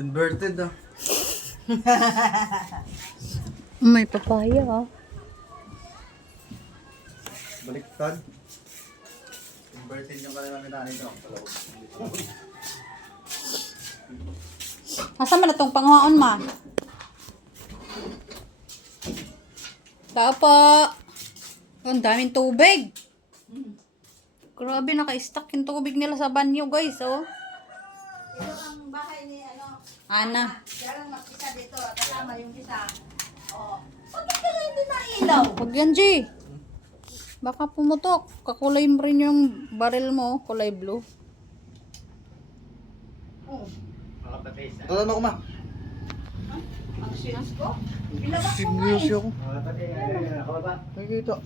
Inverted ah. May papaya ah. Baliktad. Inverted yung kanilang minani ito. Asa man na itong panghaon ma? Tao po. Ang daming tubig. Grabe, naka-stack yung tubig nila sa banyo guys, oh. Ito ang bahay ni ano. Ana. Kaya lang mag-isa dito. Kasama yung isa. Oh. Bakit ka na hindi nailaw? Huwag yan, G. Baka pumutok. Kakulay mo rin yung barrel mo, kulay blue. Oh. Tatan mo ko ma. Ang serious ko? Pinabas ko nga Serious eh. ako. Nakikita.